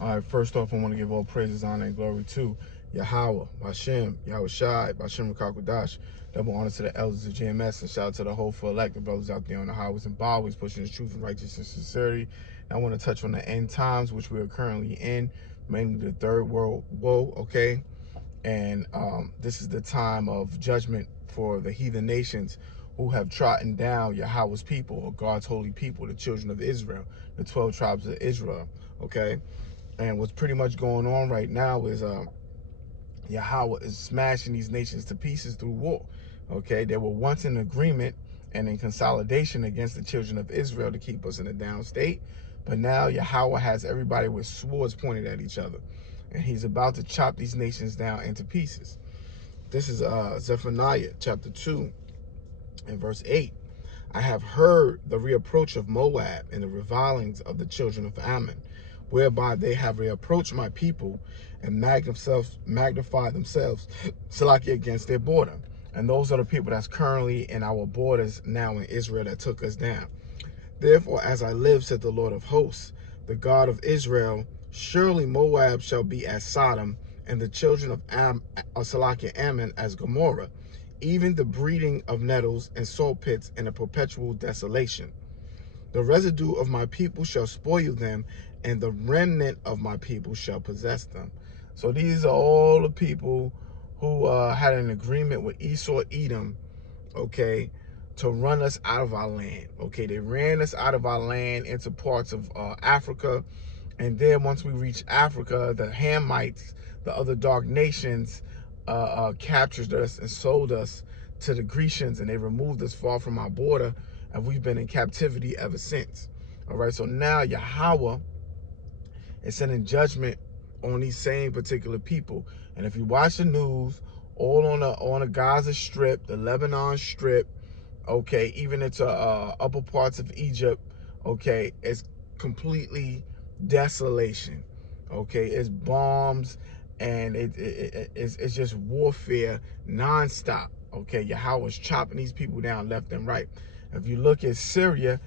All right, first off, I want to give all praises, honor, and glory to Yahweh, Hashem, Yahweh Shai, Hashem Rakakwadash. Double honor to the elders of GMS, and shout out to the whole full elect, the brothers out there on the highways and byways, pushing the truth and righteousness and sincerity. And I want to touch on the end times, which we are currently in, mainly the third world woe, okay? And this is the time of judgment for the heathen nations who have trodden down Yahweh's people, or God's holy people, the children of Israel, the 12 tribes of Israel, okay? And what's pretty much going on right now is Yahweh is smashing these nations to pieces through war. Okay, they were once in agreement and in consolidation against the children of Israel to keep us in a down state. But now Yahweh has everybody with swords pointed at each other. And he's about to chop these nations down into pieces. This is Zephaniah chapter 2 and verse 8. I have heard the reproach of Moab and the revilings of the children of Ammon, whereby they have reapproached my people and magnified themselves Salaki against their border. And those are the people that's currently in our borders now in Israel that took us down. Therefore, as I live, said the Lord of hosts, the God of Israel, surely Moab shall be as Sodom, and the children of Salaki Ammon as Gomorrah, even the breeding of nettles and salt pits and a perpetual desolation. The residue of my people shall spoil them, and the remnant of my people shall possess them. So these are all the people who had an agreement with Esau, Edom, okay, to run us out of our land. Okay, they ran us out of our land into parts of Africa, and then once we reached Africa, the Hamites, the other dark nations, captured us and sold us to the Grecians, and they removed us far from our border, and we've been in captivity ever since. All right, so now Yahweh is sending judgment on these same particular people. And if you watch the news, all on the Gaza Strip, the Lebanon Strip, okay, even into upper parts of Egypt, okay, it's completely desolation. Okay, it's bombs, and it's just warfare nonstop. Okay, Yahweh's chopping these people down left and right. If you look at Syria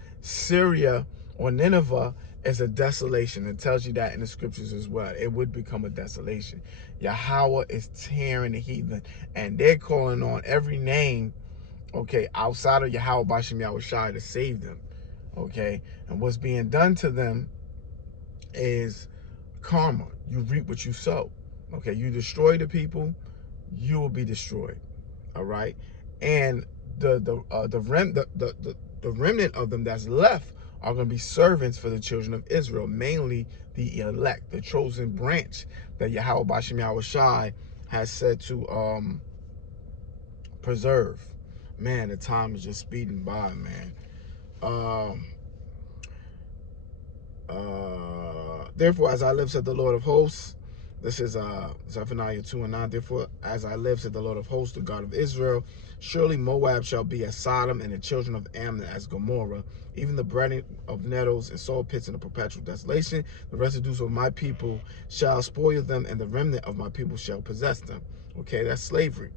or Nineveh is a desolation. It tells you that in the scriptures as well. It would become a desolation. Yahweh is tearing the heathen, and they're calling on every name, okay, outside of Yahweh Bashem Yahweh Shai to save them. Okay, and what's being done to them is karma. You reap what you sow. Okay, you destroy the people, you will be destroyed. All right, and the remnant of them that's left are going to be servants for the children of Israel, mainly the elect, the chosen branch that Yahweh Bashem Yahweh Shai has said to preserve. Man, the time is just speeding by, man. Therefore, as I live, said the Lord of hosts, this is Zephaniah 2 and 9. Therefore, as I live, said the Lord of hosts, the God of Israel, surely Moab shall be as Sodom, and the children of Ammon as Gomorrah, even the breeding of nettles and salt pits in a perpetual desolation. The residues of my people shall spoil them, and the remnant of my people shall possess them. Okay, that's slavery.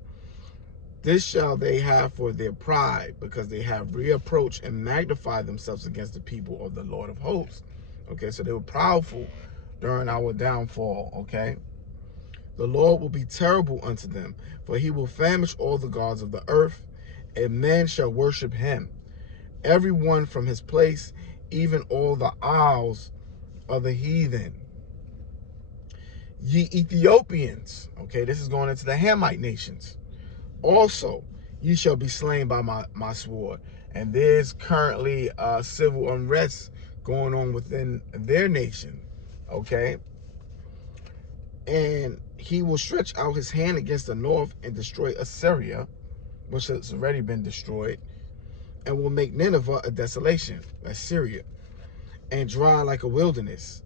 This shall they have for their pride, because they have reapproached and magnified themselves against the people of the Lord of hosts. Okay, so they were proudful during our downfall, okay? The Lord will be terrible unto them, for he will famish all the gods of the earth, and men shall worship him, every one from his place, even all the isles of the heathen. Ye Ethiopians, okay, this is going into the Hamite nations. Also, ye shall be slain by my sword. And there's currently civil unrest going on within their nation, okay? And he will stretch out his hand against the north and destroy Assyria, which has already been destroyed, and will make Nineveh a desolation, that's Syria, and dry like a wilderness.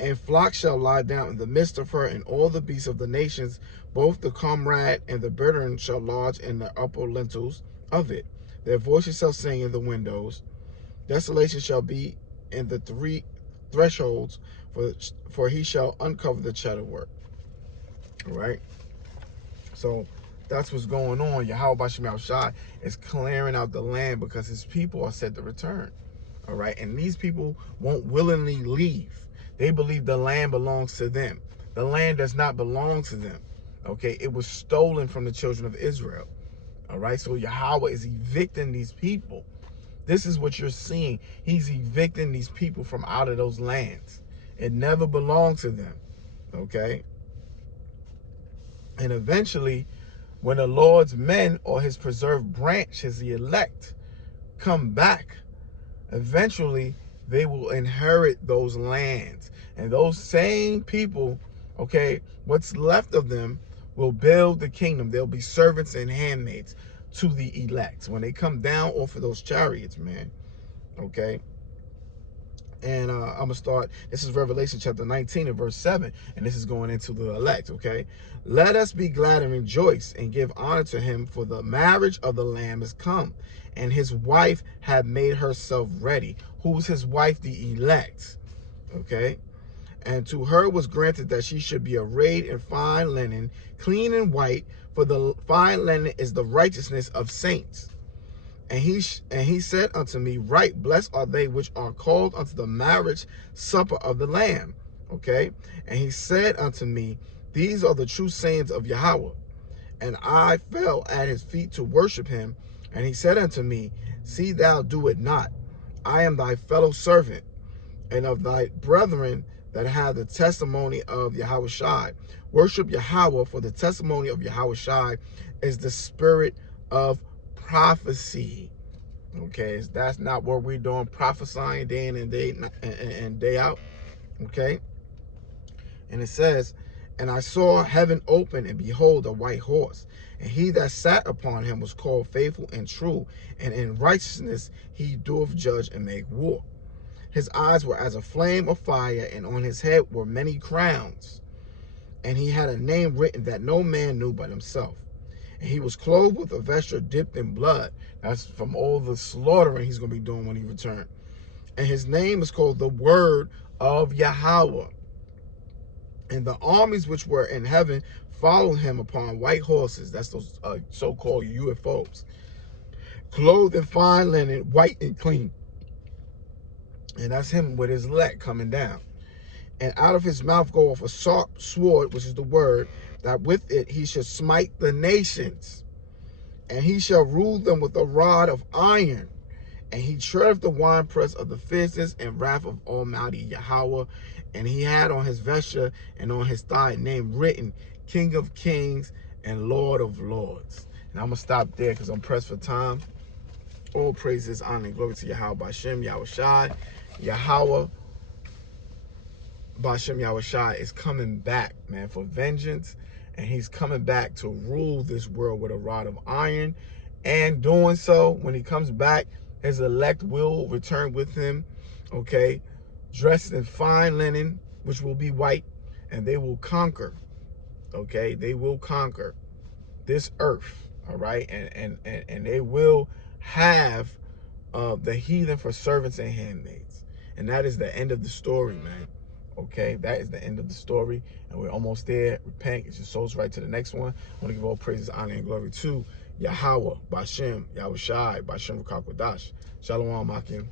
And flocks shall lie down in the midst of her, and all the beasts of the nations, both the comrade and the bittern, shall lodge in the upper lintels of it. Their voices shall sing in the windows. Desolation shall be in the three thresholds, for he shall uncover the cheddar work. All right? So that's what's going on. Yahweh Bashem Shai is clearing out the land because his people are set to return. All right? And these people won't willingly leave. They believe the land belongs to them. The land does not belong to them. Okay, it was stolen from the children of Israel. All right, so Yahweh is evicting these people. This is what you're seeing. He's evicting these people from out of those lands. It never belonged to them. Okay, and eventually, when the Lord's men or his preserved branch, his elect, come back, eventually they will inherit those lands. And those same people, okay, what's left of them will build the kingdom. They'll be servants and handmaids to the elect when they come down off of those chariots, man. Okay. And I'm going to start. This is Revelation chapter 19 and verse 7. And this is going into the elect, okay? Let us be glad and rejoice and give honor to him, for the marriage of the Lamb is come, and his wife have made herself ready. Who's his wife? The elect, okay? And to her was granted that she should be arrayed in fine linen, clean and white, for the fine linen is the righteousness of saints. And he said unto me, right, blessed are they which are called unto the marriage supper of the Lamb. Okay. And he said unto me, these are the true sayings of Yahweh. And I fell at his feet to worship him. And he said unto me, see thou do it not. I am thy fellow servant, and of thy brethren that have the testimony of Yahweh Shai. Worship Yahweh, for the testimony of Yahweh Shai is the spirit of prophecy. Okay, that's not what we're doing, prophesying day in and day out. Okay, and it says, and I saw heaven open, and behold, a white horse, and he that sat upon him was called Faithful and True, and in righteousness he doeth judge and make war. His eyes were as a flame of fire, and on his head were many crowns, and he had a name written that no man knew but himself. And he was clothed with a vesture dipped in blood. That's from all the slaughtering he's going to be doing when he returns. And his name is called the Word of Yahweh. And the armies which were in heaven followed him upon white horses. That's those so-called UFOs. Clothed in fine linen, white and clean. And that's him with his leg coming down. And out of his mouth goeth a sharp sword, which is the word, that with it he shall smite the nations. And he shall rule them with a rod of iron. And he treadeth the winepress of the fierceness and wrath of Almighty Yahweh. And he had on his vesture and on his thigh name written, King of Kings and Lord of Lords. And I'm going to stop there because I'm pressed for time. All praises, honor, and glory to Yahweh Bashem, Yahweh Shai. Yahweh Bashem Yahweh Shai is coming back, man, for vengeance. And he's coming back to rule this world with a rod of iron. And doing so, when he comes back, his elect will return with him, okay, dressed in fine linen, which will be white, and they will conquer, okay? They will conquer this earth, all right? And they will have the heathen for servants and handmaids. And that is the end of the story, man. Okay, that is the end of the story, and we're almost there. Repent, get your souls right to the next one. I want to give all praises, honor, and glory to Yahweh, Bashem, Yahweh Shai, Bashem Rakakwadash. Shalom, Akim.